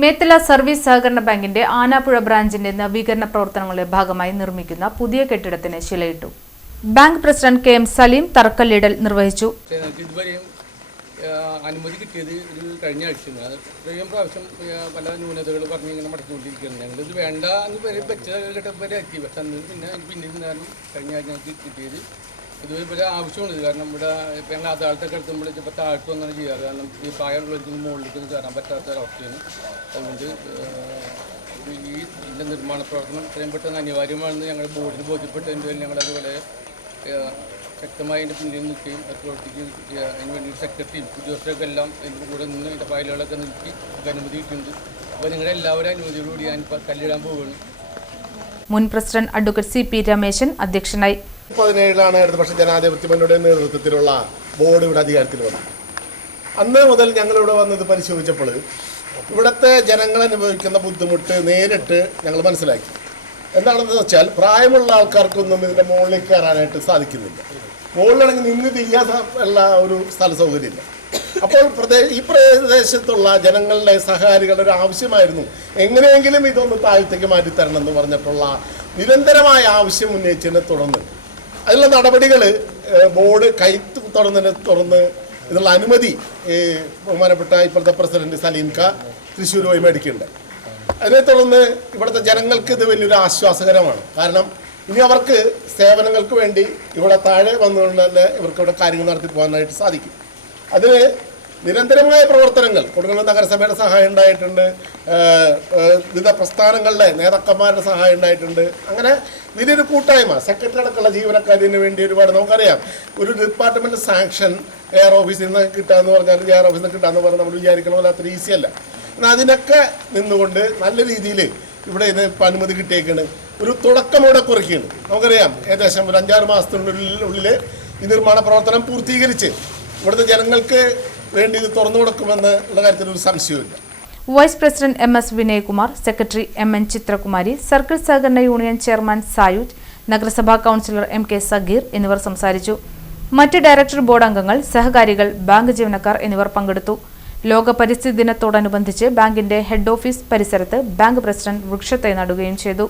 Methala service സഹകരണ ബാങ്കിന്റെ ആനാപ്പുഴ ബ്രാഞ്ചിന്റെ നവീകരണ പ്രവർത്തനങ്ങളുടെ ഭാഗമായി നിർമ്മിക്കുന്ന പുതിയ കെട്ടിടത്തിന് ശിലയിട്ടു. Bank president K M Salim തറക്കല്ലിടൽ നിർവഹിച്ചു. അനുമതി കിട്ടിയത് കഴിഞ്ഞ ആഴ്ചയാണ്. അത് പ്രാവശ്യം പല ന്യൂനതകൾ പറഞ്ഞ് ഇങ്ങനെ മടക്കിക്കൊണ്ടിരിക്കുകയാണ്. ഞങ്ങളിത് വേണ്ട എന്ന് വെച്ച ഘട്ടം എത്തി. പക്ഷെ അന്ന് പിന്നീട് കഴിഞ്ഞ ആഴ്ച ഞങ്ങൾക്ക് കിട്ടിയത് ഇതുവരെ ഇവിടെ ആവശ്യമുണ്ട്. കാരണം ഇവിടെ ഇപ്പം ഞങ്ങൾ അതാഴത്തൊക്കെ എടുക്കുമ്പോൾ ഇപ്പോൾ താഴ്ത്തു വന്നാണ് ചെയ്യാറ്. കാരണം ഈ പ്രായമുള്ളവർക്ക് മുകളിലേക്ക് കയറാൻ പറ്റാത്ത ഒരവസ്ഥയാണ്. അതുകൊണ്ട് ഈ ഇതിൻ്റെ നിർമ്മാണ പ്രവർത്തനം ഇത്രയും പെട്ടെന്ന് അനിവാര്യമാണെന്ന് ഞങ്ങൾ ബോർഡിന് ബോധ്യപ്പെട്ടതിൻ്റെ പേരിൽ ഞങ്ങളതുപോലെ ശക്തമായി അതിൻ്റെ പിന്നിൽ നിൽക്കുകയും അത് പ്രവർത്തിക്കുകയും അതിന് വേണ്ടി സെക്രട്ടറിയും ഉദ്യോഗസ്ഥരൊക്കെ എല്ലാം അതിൻ്റെ കൂടെ നിന്ന് അതിൻ്റെ ഫയലുകളൊക്കെ നിർത്തി അനുമതി കിട്ടിയിട്ടുണ്ട്. അപ്പോൾ നിങ്ങളുടെ എല്ലാവരും അനുമതിയോടുകൂടി ഞാൻ കല്ലിടാൻ പോവുകയാണ്. മുൻ president advocate C P Rameshan അധ്യക്ഷനായി. 17 ഇടതുപക്ഷ ജനാധിപത്യ മുന്നണിയുടെ നേതൃത്വത്തിലുള്ള ബോർഡ് ഇവിടെ അധികാരത്തിൽ വന്നു. അന്ന് മുതൽ ഞങ്ങളിവിടെ വന്നത് പരിശോധിച്ചപ്പോൾ ഇവിടുത്തെ ജനങ്ങൾ അനുഭവിക്കുന്ന ബുദ്ധിമുട്ട് നേരിട്ട് ഞങ്ങൾ മനസ്സിലാക്കി. എന്താണെന്ന് വെച്ചാൽ പ്രായമുള്ള ആൾക്കാർക്കൊന്നും ഇതിൻ്റെ മുകളിലേക്ക് കയറാനായിട്ട് സാധിക്കുന്നില്ല. മുകളിലാണെങ്കിൽ നിന്ന് തിരിയാൻ ഉള്ള ഒരു സ്ഥല സൗകര്യമില്ല. അപ്പോൾ ഈ പ്രദേശത്തുള്ള ജനങ്ങളുടെ സഹകാരികളുടെ ഒരു ആവശ്യമായിരുന്നു എങ്ങനെയെങ്കിലും ഇതൊന്ന് താഴത്തേക്ക് മാറ്റിത്തരണം എന്ന് പറഞ്ഞിട്ടുള്ള നിരന്തരമായ ആവശ്യം ഉന്നയിച്ചതിനെ തുടർന്ന് അതിനുള്ള നടപടികൾ ബോർഡ് തുറന്ന് ഇതിനുള്ള അനുമതി ബഹുമാനപ്പെട്ട ഇപ്പോഴത്തെ പ്രസിഡന്റ് സലീം ക തൃശ്ശൂർ പോയി മേടിക്കുന്നുണ്ട്. അതിനെ തുടർന്ന് ഇവിടുത്തെ ജനങ്ങൾക്ക് ഇത് വലിയൊരു ആശ്വാസകരമാണ്. കാരണം ഇനി അവർക്ക് സേവനങ്ങൾക്ക് വേണ്ടി ഇവിടെ താഴെ വന്നുകൊണ്ട് തന്നെ ഇവർക്ക് ഇവിടെ കാര്യങ്ങൾ നടത്തി പോകാനായിട്ട് സാധിക്കും. അതിന് നിരന്തരമായ പ്രവർത്തനങ്ങൾ കൊടുങ്ങല്ലൂർ നഗരസഭയുടെ സഹായം ഉണ്ടായിട്ടുണ്ട്, വിവിധ പ്രസ്ഥാനങ്ങളുടെ നേതാക്കന്മാരുടെ സഹായം ഉണ്ടായിട്ടുണ്ട്. അങ്ങനെ വലിയൊരു കൂട്ടായ്മ സെക്രട്ടറി അടക്കമുള്ള ജീവനക്കാരിന് വേണ്ടി ഒരുപാട് നമുക്കറിയാം. ഒരു ഡിപ്പാർട്ട്മെൻറ്റ് സാങ്ഷൻ എയർ ഓഫീസിൽ നിന്ന് കിട്ടാന്ന് പറഞ്ഞാൽ എയർ ഓഫീസിൽ നിന്ന് കിട്ടാന്ന് പറഞ്ഞാൽ നമ്മൾ വിചാരിക്കണ പോലെ അത്ര ഈസി അല്ല. എന്നാൽ അതിനൊക്കെ നിന്നുകൊണ്ട് നല്ല രീതിയിൽ ഇവിടെ ഇത് അനുമതി കിട്ടിയേക്കാണ്. ഒരു തുടക്കം ഇവിടെ കുറിക്കുകയാണ്. നമുക്കറിയാം ഏകദേശം ഒരു 5-6 മാസത്തിനുള്ളിൽ ഈ നിർമ്മാണ പ്രവർത്തനം പൂർത്തീകരിച്ച് ഇവിടുത്തെ ജനങ്ങൾക്ക് വേണ്ടി ഇത് തുറന്നു കൊടുക്കുമെന്ന് ഉള്ള കാര്യത്തിൽ ഒരു സംശയമില്ല. Vice president M S Vinayakumar, secretary M N Chithrakumari, circle സഹകരണ യൂണിയൻ ചെയർമാൻ സായുജ്, നഗരസഭാ കൗൺസിലർ എം കെ സഗീർ എന്നിവർ സംസാരിച്ചു. മറ്റ് ഡയറക്ടർ ബോർഡ് അംഗങ്ങൾ, സഹകാരികൾ, ബാങ്ക് ജീവനക്കാർ എന്നിവർ പങ്കെടുത്തു. ലോക പരിസ്ഥിതി ദിനത്തോടനുബന്ധിച്ച് ബാങ്കിന്റെ ഹെഡ് ഓഫീസ് പരിസരത്ത് ബാങ്ക് പ്രസിഡന്റ് വൃക്ഷത്തൈ നടുകയും ചെയ്തു.